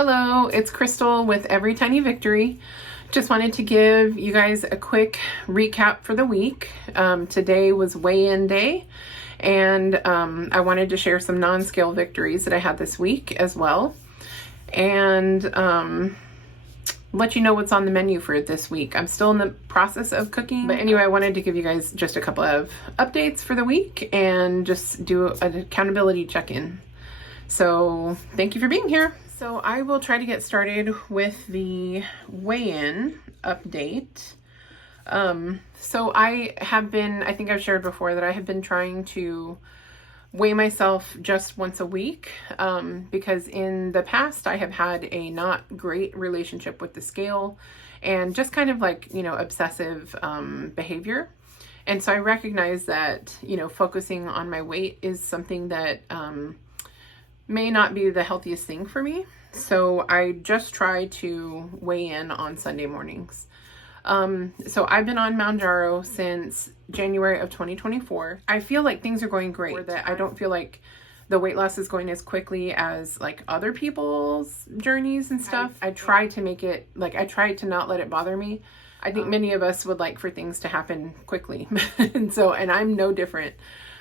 Hello, it's Crystal with Every Tiny Victory. Just wanted to give you guys a quick recap for the week. Today was weigh-in day, and I wanted to share some non-scale victories that I had this week as well, and let you know what's on the menu for this week. I'm still in the process of cooking, but anyway, I wanted to give you guys just a couple of updates for the week and just do an accountability check-in. So thank you for being here. So I will try to get started with the weigh-in update. So I think I've shared before that I have been trying to weigh myself just once a week, because in the past I have had a not great relationship with the scale and just kind of like, obsessive behavior. And so I recognize that, focusing on my weight is something that may not be the healthiest thing for me. So I just try to weigh in on Sunday mornings. So I've been on Mounjaro since January of 2024. I feel like things are going great. That I don't feel like the weight loss is going as quickly as like other people's journeys and stuff. I try to make it, I try to not let it bother me. I think many of us would like for things to happen quickly. and I'm no different.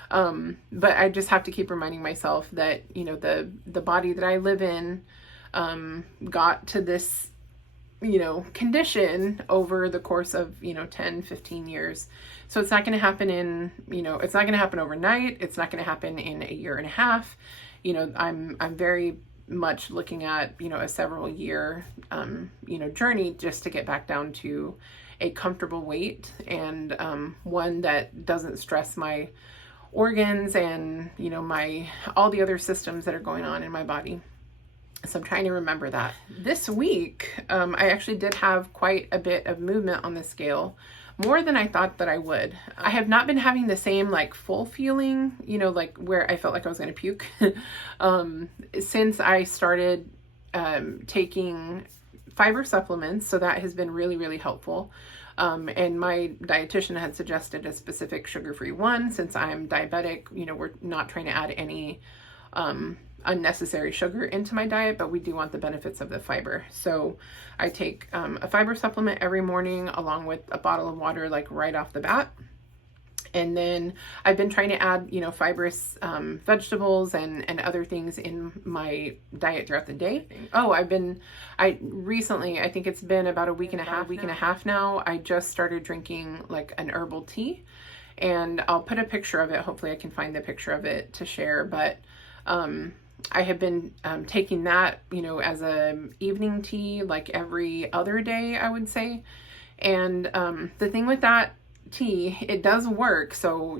But I just have to keep reminding myself that, the body that I live in, got to this, condition over the course of, 10, 15 years. So it's not going to happen it's not going to happen overnight. It's not going to happen in a year and a half. I'm very much looking at, a several year, journey just to get back down to a comfortable weight and, one that doesn't stress my organs and all the other systems that are going on in my body. So I'm trying to remember that. This week, I actually did have quite a bit of movement on the scale, more than I thought that I would. I have not been having the same full feeling, where I felt like I was going to puke, since I started taking fiber supplements. So that has been really, really helpful. And my dietitian had suggested a specific sugar-free one. Since I'm diabetic, we're not trying to add any unnecessary sugar into my diet, but we do want the benefits of the fiber. So I take a fiber supplement every morning along with a bottle of water, right off the bat. And then I've been trying to add, fibrous vegetables and other things in my diet throughout the day. I recently, I think it's been about a week and a half now, I just started drinking an herbal tea. And I'll put a picture of it. Hopefully I can find the picture of it to share. But I have been taking that, as a evening tea, every other day, I would say. And the thing with that tea, it does work. So,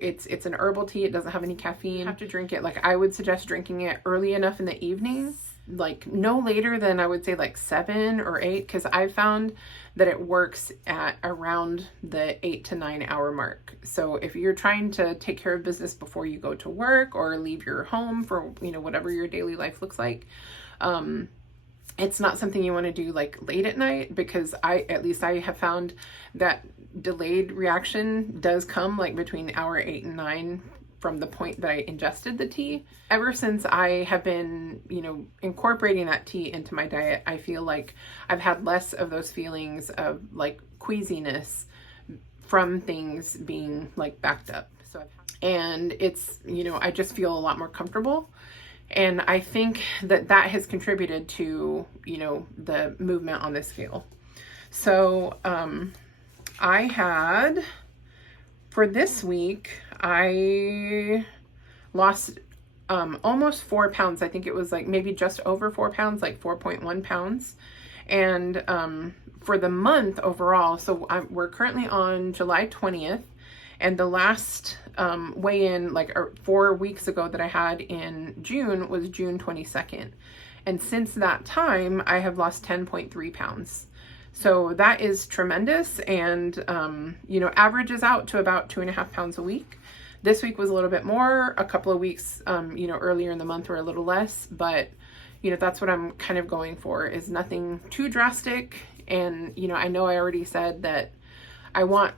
it's an herbal tea. It doesn't have any caffeine. You have to drink it. I would suggest drinking it early enough in the evenings, no later than I would say 7 or 8, because I've found that it works at around the 8 to 9 hour mark. So if you're trying to take care of business before you go to work or leave your home for, whatever your daily life looks like, it's not something you want to do late at night, because I have found that delayed reaction does come between hour 8 and 9 from the point that I ingested the tea. Ever since I have been, incorporating that tea into my diet, I feel like I've had less of those feelings of queasiness from things being backed up. And it's, I just feel a lot more comfortable. And I think that has contributed to, the movement on the scale. So, for this week, I lost almost 4 pounds. I think it was maybe just over 4 pounds, 4.1 pounds. And for the month overall, so we're currently on July 20th. And the last weigh-in 4 weeks ago that I had in June was June 22nd. And since that time, I have lost 10.3 pounds. So that is tremendous, and, averages out to about 2.5 pounds a week. This week was a little bit more. A couple of weeks, earlier in the month were a little less, but, that's what I'm kind of going for, is nothing too drastic. And, I know I already said that I want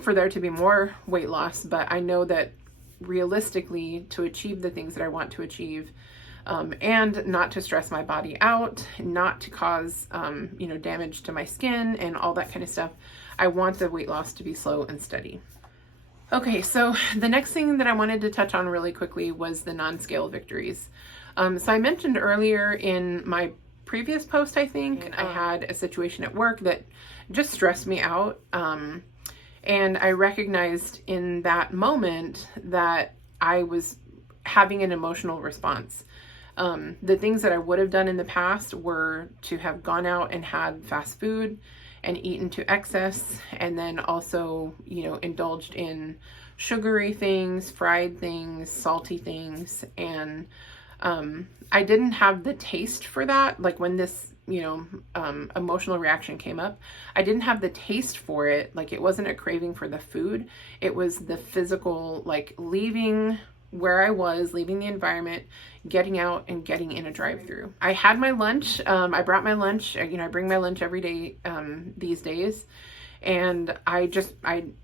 for there to be more weight loss, but I know that realistically, to achieve the things that I want to achieve, and not to stress my body out, not to cause, damage to my skin and all that kind of stuff. I want the weight loss to be slow and steady. Okay, so the next thing that I wanted to touch on really quickly was the non-scale victories. So I mentioned earlier in my previous post, I think, I had a situation at work that just stressed me out. And I recognized in that moment that I was having an emotional response. The things that I would have done in the past were to have gone out and had fast food and eaten to excess, and then also, indulged in sugary things, fried things, salty things. And I didn't have the taste for that. Like when this, emotional reaction came up, I didn't have the taste for it. Like it wasn't a craving for the food. It was the physical, like leaving where I was, leaving the environment, getting out and getting in a drive-through. I had my lunch. I brought my lunch. I bring my lunch every day these days. And I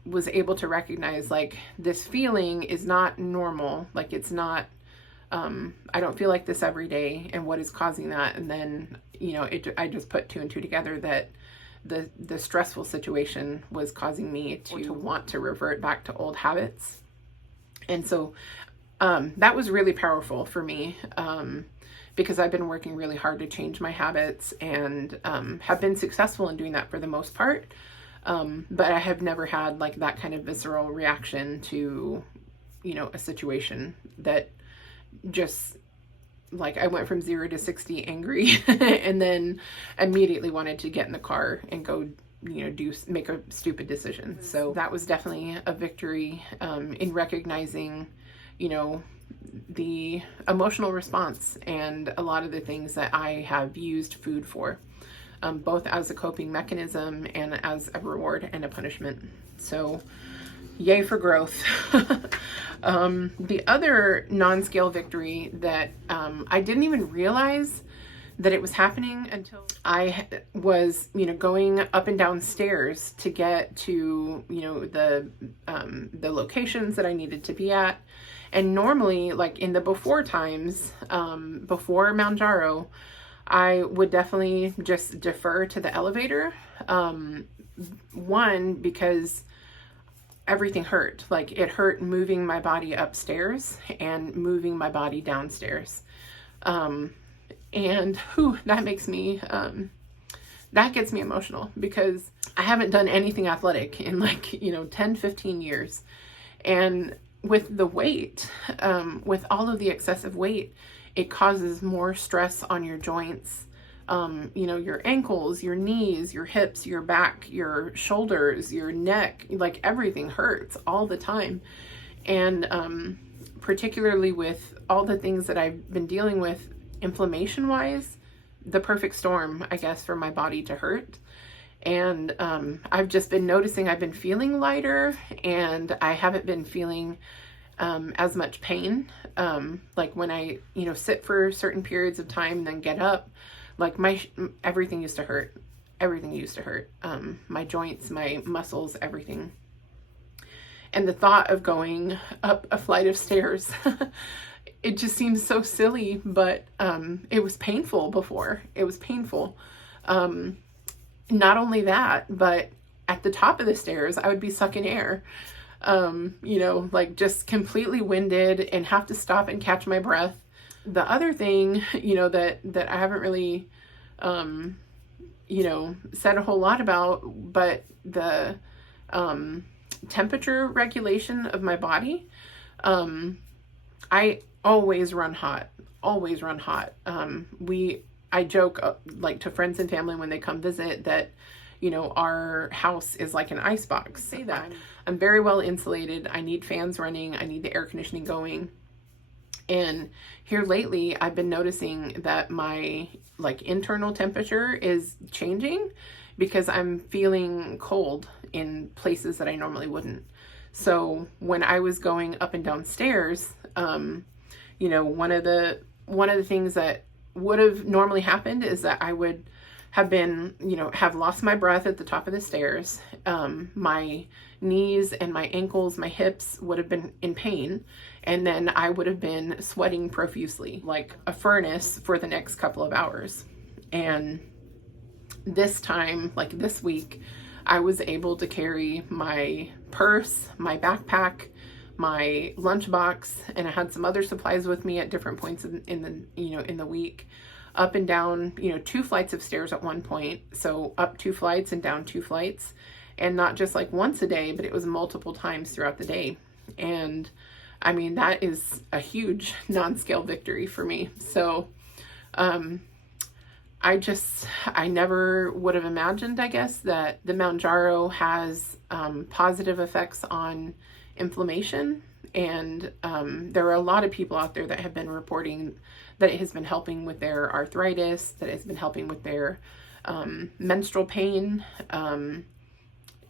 was able to recognize like this feeling is not normal. Like it's not, I don't feel like this every day, and what is causing that. And then, I just put two and two together that the stressful situation was causing me to want to revert back to old habits. And so that was really powerful for me, because I've been working really hard to change my habits and have been successful in doing that for the most part. But I have never had like that kind of visceral reaction to, a situation that just like I went from 0 to 60 angry and then immediately wanted to get in the car and go, make a stupid decision. So that was definitely a victory in recognizing, the emotional response and a lot of the things that I have used food for, both as a coping mechanism and as a reward and a punishment. So yay for growth. The other non-scale victory that I didn't even realize that it was happening until I was, going up and down stairs to get to, the locations that I needed to be at. And normally, like in the before times, before Mounjaro, I would definitely just defer to the elevator. One, because everything hurt. Like it hurt moving my body upstairs and moving my body downstairs. And that makes me, that gets me emotional because I haven't done anything athletic in like, 10, 15 years. And with the weight, with all of the excessive weight, it causes more stress on your joints. Your ankles, your knees, your hips, your back, your shoulders, your neck, like everything hurts all the time. And particularly with all the things that I've been dealing with inflammation wise, the perfect storm, I guess, for my body to hurt. And I've just been noticing I've been feeling lighter, and I haven't been feeling as much pain. Like when I, sit for certain periods of time and then get up, like everything used to hurt. Everything used to hurt. My joints, my muscles, everything. And the thought of going up a flight of stairs, it just seems so silly, but it was painful before. It was painful. Not only that, but at the top of the stairs, I would be sucking air, like just completely winded and have to stop and catch my breath. The other thing, that I haven't really, said a whole lot about, but the temperature regulation of my body. I always run hot, I joke like to friends and family when they come visit that, our house is like an icebox. Say that. I'm very well insulated. I need fans running. I need the air conditioning going. And here lately, I've been noticing that my like internal temperature is changing because I'm feeling cold in places that I normally wouldn't. So when I was going up and down stairs, one of the things that would have normally happened is that I would have lost my breath at the top of the stairs. My knees and my ankles, my hips would have been in pain. And then I would have been sweating profusely, like a furnace for the next couple of hours. And this time, like this week, I was able to carry my purse, my backpack, my lunchbox, and I had some other supplies with me at different points in the week, up and down, 2 flights of stairs at one point. So up 2 flights and down 2 flights, and not just like once a day, but it was multiple times throughout the day. And I mean, that is a huge non-scale victory for me. So, I never would have imagined, I guess, that the Mounjaro has positive effects on inflammation. And there are a lot of people out there that have been reporting that it has been helping with their arthritis, that it's been helping with their menstrual pain,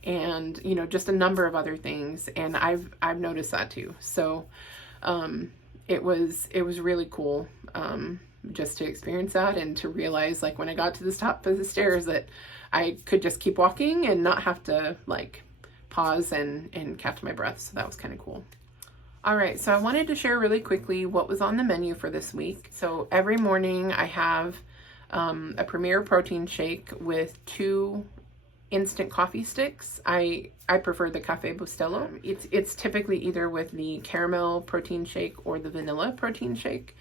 and just a number of other things. And I've noticed that too. So it was really cool just to experience that, and to realize, like, when I got to the top of the stairs, that I could just keep walking and not have to like pause and catch my breath. So that was kind of cool. All right, so I wanted to share really quickly what was on the menu for this week. So every morning I have a Premier protein shake with 2 instant coffee sticks. I prefer the Cafe Bustelo. It's typically either with the caramel protein shake or the vanilla protein shake,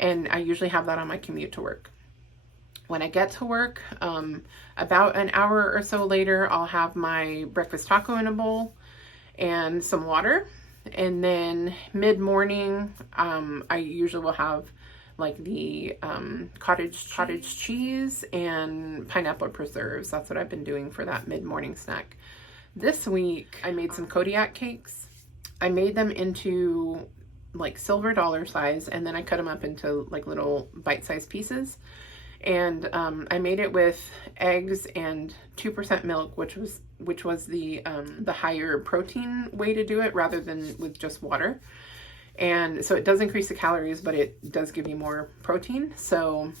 and I usually have that on my commute to work. When I get to work, about an hour or so later, I'll have my breakfast taco in a bowl and some water. And then mid-morning, I usually will have like the cottage cheese and pineapple preserves. That's what I've been doing for that mid-morning snack. This week, I made some Kodiak cakes. I made them into like silver dollar size, and then I cut them up into like little bite-sized pieces. And I made it with eggs and 2% milk, which was the higher protein way to do it, rather than with just water. And so it does increase the calories, but it does give you more protein. So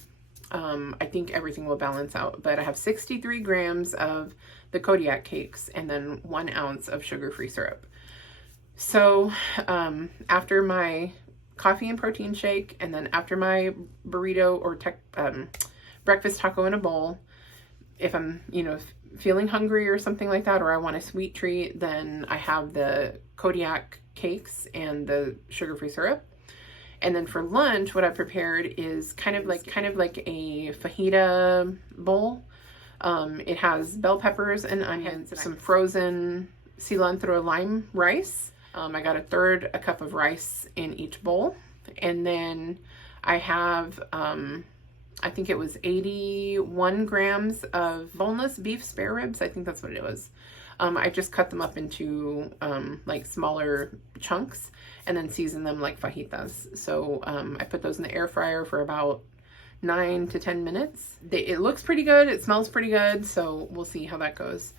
I think everything will balance out. But I have 63 grams of the Kodiak cakes and then 1 ounce of sugar-free syrup. So after my coffee and protein shake, and then after my burrito or breakfast taco in a bowl, if I'm feeling hungry or something like that, or I want a sweet treat, then I have the Kodiak cakes and the sugar-free syrup. And then for lunch, what I prepared is kind of like a fajita bowl. It has bell peppers and onions, some frozen cilantro lime rice. I got 1/3 a cup of rice in each bowl. And then I have, I think it was 81 grams of boneless beef spare ribs. I think that's what it was. I just cut them up into like smaller chunks and then season them like fajitas. So I put those in the air fryer for about 9 to 10 minutes. It looks pretty good. It smells pretty good. So we'll see how that goes.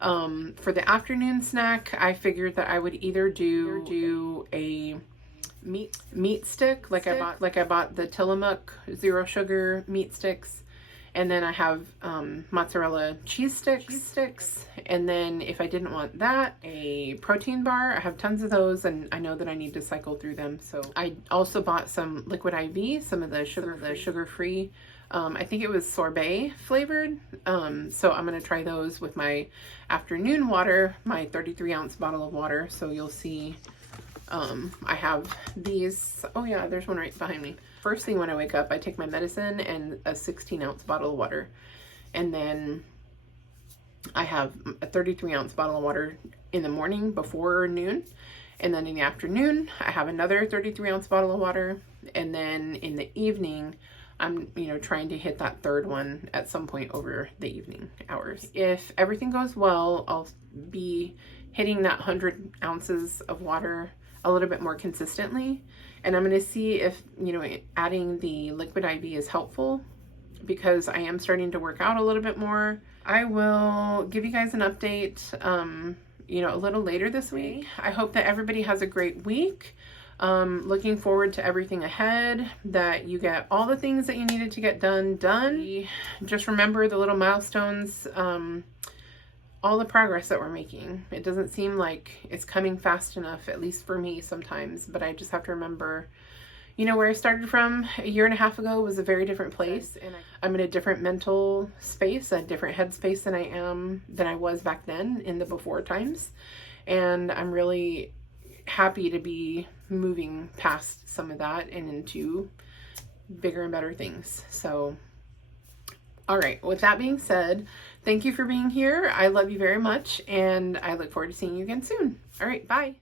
For the afternoon snack, I figured that I would either do a meat stick, I bought the Tillamook 0 sugar meat sticks, and then I have mozzarella cheese sticks, and then if I didn't want that, a protein bar. I have tons of those, and I know that I need to cycle through them. So I also bought some liquid IV, some of the sugar-free. I think it was sorbet flavored. So I'm going to try those with my afternoon water, my 33-ounce bottle of water. So you'll see, I have these. Oh yeah, there's one right behind me. First thing when I wake up, I take my medicine and a 16-ounce bottle of water. And then I have a 33-ounce bottle of water in the morning before noon. And then in the afternoon, I have another 33-ounce bottle of water. And then in the evening, I'm, trying to hit that 3rd one at some point over the evening hours. If everything goes well, I'll be hitting that 100 ounces of water a little bit more consistently. And I'm going to see if, adding the liquid IV is helpful, because I am starting to work out a little bit more. I will give you guys an update, a little later this week. I hope that everybody has a great week. Looking forward to everything ahead, that you get all the things that you needed to get done. Just remember the little milestones, all the progress that we're making. It doesn't seem like it's coming fast enough, at least for me sometimes, but I just have to remember, you know, where I started from a year and a half ago was a very different place, and I'm in a different mental space, a different headspace than I was back then in the before times. And I'm really happy to be moving past some of that and into bigger and better things. So, all right, with that being said, thank you for being here. I love you very much, and I look forward to seeing you again soon. All right, bye.